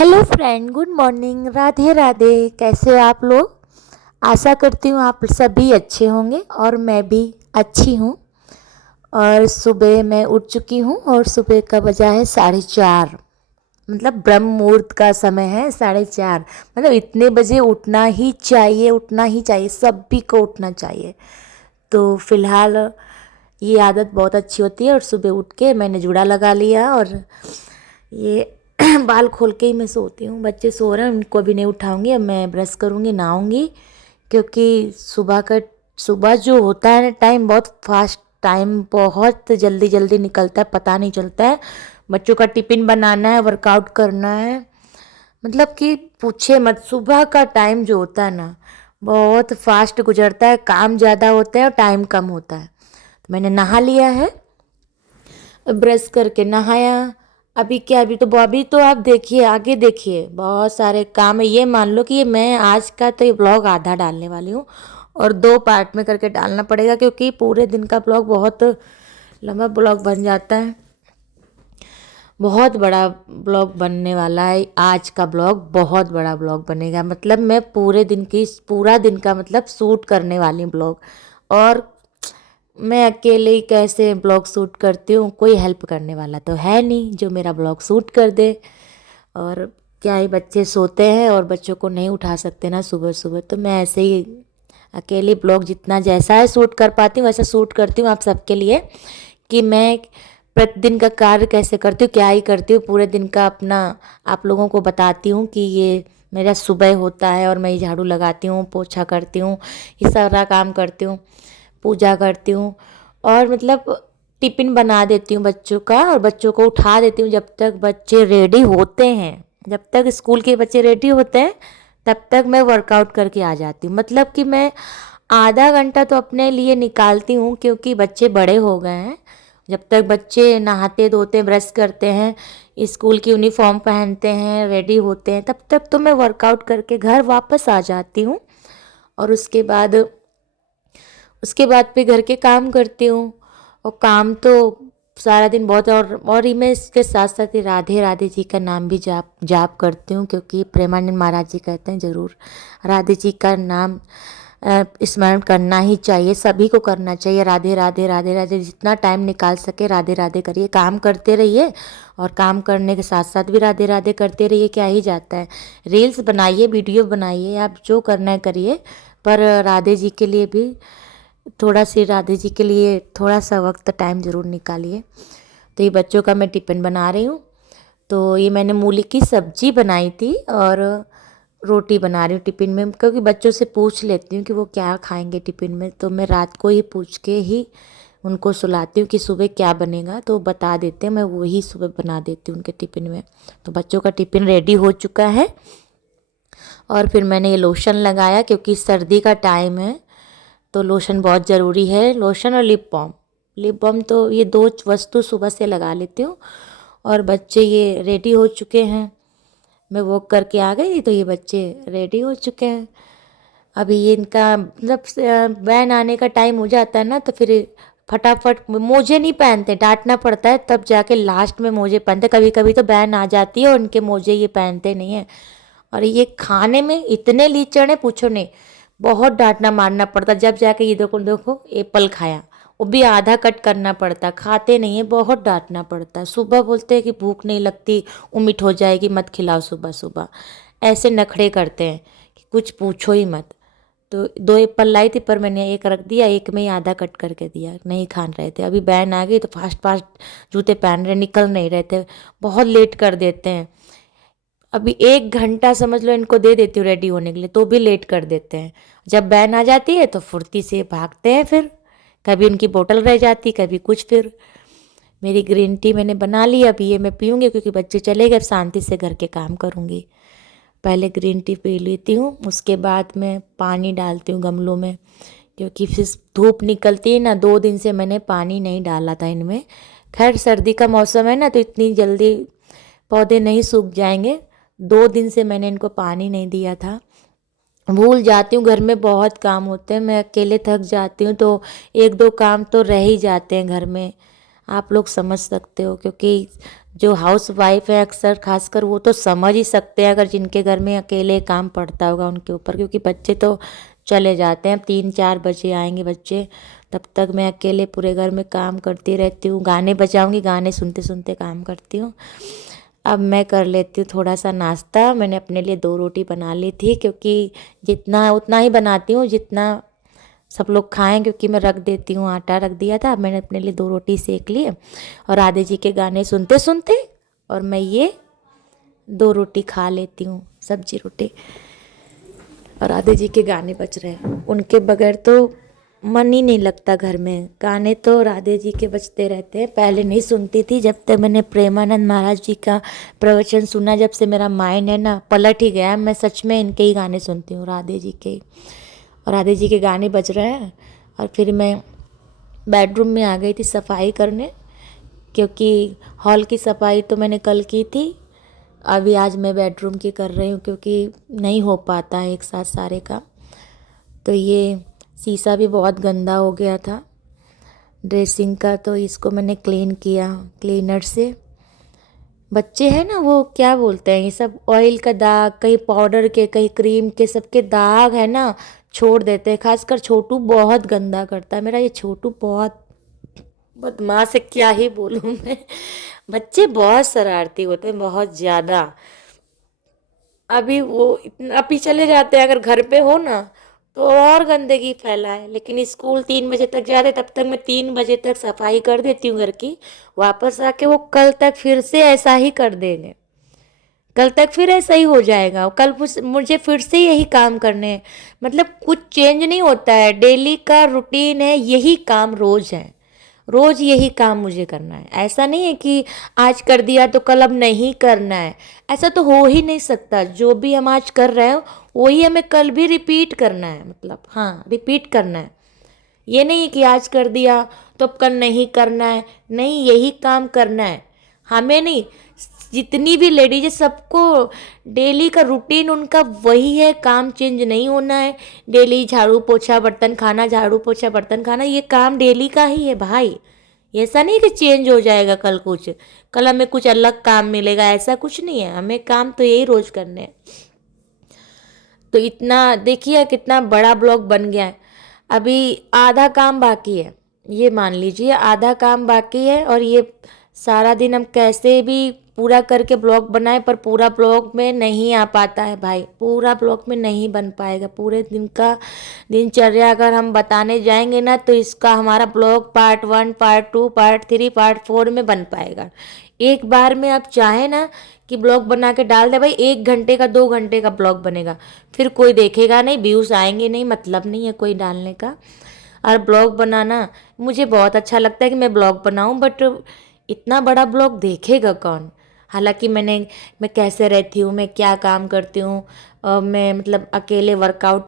Hello friend, good morning, Radhe Radhe. कैसे हो आप लोग? आशा करती हूँ आप सभी अच्छे होंगे और मैं भी अच्छी हूँ। और सुबह मैं उठ चुकी हूँ और सुबह का बजा है 4:30। मतलब ब्रह्म मुहूर्त का समय है 4:30। मतलब इतने बजे उठना ही चाहिए, उठना ही चाहिए, सभी को उठना चाहिए। तो फिलहाल ये आदत बहुत अच्छी होती है और सुबह उठ के मैंने जुड़ा लगा लिया और ये बाल खोल के ही मैं सोती हूँ। बच्चे सो रहे हैं, उनको अभी नहीं उठाऊंगी। अब मैं ब्रश करूँगी, नहाऊंगी, क्योंकि सुबह जो होता है ना, टाइम बहुत फास्ट, टाइम बहुत जल्दी जल्दी निकलता है, पता नहीं चलता है। बच्चों का टिफ़िन बनाना है, वर्कआउट करना है, मतलब कि पूछे मत। सुबह का टाइम जो होता है ना, बहुत फास्ट गुजरता है, काम ज़्यादा होता है और टाइम कम होता है। तो मैंने नहा लिया है, ब्रश करके नहाया। अभी तो आप देखिए, आगे देखिए, बहुत सारे काम है। ये मान लो कि ये मैं आज का तो ये ब्लॉग आधा डालने वाली हूँ और 2 पार्ट में करके डालना पड़ेगा, क्योंकि पूरे दिन का ब्लॉग बहुत लंबा ब्लॉग बन जाता है। बहुत बड़ा ब्लॉग बनने वाला है आज का ब्लॉग, बहुत बड़ा ब्लॉग बनेगा। मतलब मैं पूरा दिन का मतलब शूट करने वाली हूँ ब्लॉग। और मैं अकेले ही कैसे ब्लॉग शूट करती हूँ, कोई हेल्प करने वाला तो है नहीं जो मेरा ब्लॉग शूट कर दे। और क्या ही, बच्चे सोते हैं और बच्चों को नहीं उठा सकते ना सुबह सुबह, तो मैं ऐसे ही अकेले ब्लॉग जितना जैसा है शूट कर पाती हूँ वैसा शूट करती हूँ आप सबके लिए, कि मैं प्रतिदिन का कार्य कैसे करती हूँ, क्या ही करती हूँ पूरे दिन का अपना, आप लोगों को बताती हूँ कि ये मेरा सुबह होता है और मैं झाड़ू लगाती हूँ, पोछा करती हूँ, ये सारा काम करती हूँ, पूजा करती हूँ। और मतलब टिफ़िन बना देती हूँ बच्चों का और बच्चों को उठा देती हूँ। जब तक बच्चे रेडी होते हैं, जब तक स्कूल के बच्चे रेडी होते हैं, तब तक मैं वर्कआउट करके आ जाती हूँ। मतलब कि मैं आधा घंटा तो अपने लिए निकालती हूँ, क्योंकि बच्चे बड़े हो गए हैं। जब तक बच्चे नहाते धोते ब्रश करते हैं, स्कूल की यूनिफॉर्म पहनते हैं, रेडी होते हैं, तब तक तो मैं वर्कआउट करके घर वापस आ जाती हूँ। और उसके बाद फिर घर के काम करती हूँ। और काम तो सारा दिन बहुत, और ही मैं इसके साथ साथ ही राधे राधे जी का नाम भी जाप जाप करती हूँ, क्योंकि प्रेमानंद महाराज जी कहते हैं ज़रूर राधे जी का नाम स्मरण करना ही चाहिए, सभी को करना चाहिए। राधे राधे राधे राधे, जितना टाइम निकाल सके राधे राधे करिए, काम करते रहिए और काम करने के साथ साथ भी राधे राधे करते रहिए। क्या ही जाता है, रील्स बनाइए, वीडियो बनाइए, आप जो करना है करिए, पर राधे जी के लिए भी राधे जी के लिए थोड़ा सा वक्त टाइम ज़रूर निकालिए। तो ये बच्चों का मैं टिफ़िन बना रही हूँ। तो ये मैंने मूली की सब्जी बनाई थी और रोटी बना रही हूँ टिफ़िन में, क्योंकि बच्चों से पूछ लेती हूँ कि वो क्या खाएंगे टिफ़िन में। तो मैं रात को ही पूछ के ही उनको सुलाती हूँ कि सुबह क्या बनेगा, तो बता देते हैं, मैं वही सुबह बना देती हूँ उनके टिफ़िन में। तो बच्चों का टिफ़िन रेडी हो चुका है। और फिर मैंने ये लोशन लगाया, क्योंकि सर्दी का टाइम है तो लोशन बहुत ज़रूरी है। लोशन और लिप बाम तो ये 2 वस्तु सुबह से लगा लेती हूँ। और बच्चे ये रेडी हो चुके हैं, मैं वॉक करके आ गई तो ये बच्चे रेडी हो चुके हैं। अभी ये इनका मतलब वैन आने का टाइम हो जाता है ना, तो फिर फटाफट मोजे नहीं पहनते, डांटना पड़ता है, तब जाके लास्ट में मोजे पहनते। कभी कभी तो वैन आ जाती है और उनके मोजे ये पहनते नहीं हैं। और ये खाने में इतने लीचड़ हैं, पूछो नहीं, बहुत डांटना मारना पड़ता। जब जाके ये देखो देखो एप्पल खाया, वो भी आधा कट करना पड़ता, खाते नहीं है, बहुत डांटना पड़ता है। सुबह बोलते हैं कि भूख नहीं लगती, उमिट हो जाएगी, मत खिलाओ सुबह सुबह, ऐसे नखड़े करते हैं कि कुछ पूछो ही मत। तो 2 एप्पल लाई थी, पर मैंने एक रख दिया, एक में ही आधा कट करके दिया, नहीं खान रहे थे। अभी बैन आ गई तो फास्ट फास्ट जूते पहन रहे, निकल नहीं रहे थे, बहुत लेट कर देते हैं। अभी 1 घंटा समझ लो इनको दे देती हूँ रेडी होने के लिए, तो भी लेट कर देते हैं। जब बैन आ जाती है तो फुर्ती से भागते हैं, फिर कभी उनकी बोतल रह जाती, कभी कुछ। फिर मेरी ग्रीन टी मैंने बना ली, अभी ये मैं पीऊँगी, क्योंकि बच्चे चले गए, अब शांति से घर के काम करूँगी। पहले ग्रीन टी पी लेती हूँ, उसके बाद मैं पानी डालती हूँ गमलों में, क्योंकि फिर धूप निकलती है ना। 2 दिन से मैंने पानी नहीं डाला था इनमें। खैर सर्दी का मौसम है ना, तो इतनी जल्दी पौधे नहीं सूख जाएंगे। 2 दिन से मैंने इनको पानी नहीं दिया था। भूल जाती हूँ, घर में बहुत काम होते हैं, मैं अकेले थक जाती हूँ, तो 1-2 काम तो रह ही जाते हैं घर में, आप लोग समझ सकते हो। क्योंकि जो हाउस वाइफ है अक्सर खासकर वो तो समझ ही सकते हैं, अगर जिनके घर में अकेले काम पड़ता होगा उनके ऊपर, क्योंकि बच्चे तो चले जाते हैं, 3-4 बजे आएंगे बच्चे, तब तक मैं अकेले पूरे घर में काम करती रहती हूँ। गाने बजाऊंगी, गाने सुनते सुनते काम करती हूँ। अब मैं कर लेती हूँ थोड़ा सा नाश्ता। मैंने अपने लिए 2 रोटी बना ली थी, क्योंकि जितना उतना ही बनाती हूँ जितना सब लोग खाएं, क्योंकि मैं रख देती हूँ, आटा रख दिया था। मैंने अपने लिए 2 रोटी सेक लिए और राधे जी के गाने सुनते सुनते और मैं ये 2 रोटी खा लेती हूँ, सब्जी रोटी। और राधे जी के गाने बज रहे हैं, उनके बगैर तो मन ही नहीं लगता घर में। गाने तो राधे जी के बजते रहते हैं। पहले नहीं सुनती थी, जब तक मैंने प्रेमानंद महाराज जी का प्रवचन सुना, जब से मेरा माइंड है ना पलट ही गया। मैं सच में इनके ही गाने सुनती हूँ, राधे जी के ही। और राधे जी के गाने बज रहे हैं और फिर मैं बेडरूम में आ गई थी सफाई करने, क्योंकि हॉल की सफाई तो मैंने कल की थी। अभी आज मैं बेडरूम की कर रही हूँ, क्योंकि नहीं हो पाता है एक साथ सारे का। तो ये शीशा भी बहुत गंदा हो गया था ड्रेसिंग का, तो इसको मैंने क्लीन किया क्लीनर से। बच्चे हैं ना, वो क्या बोलते हैं, ये सब ऑयल का दाग, कहीं पाउडर के कहीं क्रीम के, सबके दाग है ना छोड़ देते हैं। खासकर छोटू बहुत गंदा करता है, मेरा ये छोटू बहुत बदमाश है, क्या ही बोलूँ मैं। बच्चे बहुत शरारती होते हैं, बहुत ज़्यादा। अभी वो इतना अभी चले जाते हैं, अगर घर पे हो ना तो और गंदगी फैलाए, लेकिन स्कूल 3 बजे तक जाते, तब तक मैं 3 बजे तक सफाई कर देती हूँ घर की। वापस आके वो कल तक फिर से ऐसा ही कर देंगे, कल तक फिर ऐसा ही हो जाएगा। कल मुझे फिर से यही काम करने हैं। मतलब कुछ चेंज नहीं होता है, डेली का रूटीन है, यही काम रोज है, रोज यही काम मुझे करना है। ऐसा नहीं है कि आज कर दिया तो कल अब नहीं करना है, ऐसा तो हो ही नहीं सकता। जो भी हम आज कर रहे हो वही हमें कल भी रिपीट करना है, मतलब हाँ रिपीट करना है। ये नहीं कि आज कर दिया तो अब कल नहीं करना है, नहीं यही काम करना है हमें। नहीं, जितनी भी लेडीज है सबको डेली का रूटीन उनका वही है, काम चेंज नहीं होना है। डेली झाड़ू पोछा बर्तन खाना, झाड़ू पोछा बर्तन खाना, ये काम डेली का ही है भाई। ऐसा नहीं कि चेंज हो जाएगा कल, कुछ कल हमें कुछ अलग काम मिलेगा, ऐसा कुछ नहीं है। हमें काम तो यही रोज करने हैं। तो इतना देखिए कितना बड़ा ब्लॉग बन गया है। अभी आधा काम बाकी है, ये मान लीजिए आधा काम बाकी है। और ये सारा दिन हम कैसे भी पूरा करके ब्लॉग बनाए, पर पूरा ब्लॉग में नहीं आ पाता है भाई, पूरा ब्लॉग में नहीं बन पाएगा। पूरे दिन का दिनचर्या अगर हम बताने जाएंगे ना तो इसका हमारा blog part 1 part 2 part 3 part 4 में बन पाएगा। एक बार में आप चाहें ना कि ब्लॉग बना के डाल दे भाई, 1 घंटे का 2 घंटे का ब्लॉग बनेगा, फिर कोई देखेगा नहीं, व्यूज़ आएंगे नहीं, मतलब नहीं है कोई डालने का। और ब्लॉग बनाना मुझे बहुत अच्छा लगता है कि मैं ब्लॉग बनाऊं, बट इतना बड़ा ब्लॉग देखेगा कौन। हालांकि मैं कैसे रहती हूँ, मैं क्या काम करती हूँ, मैं मतलब अकेले वर्कआउट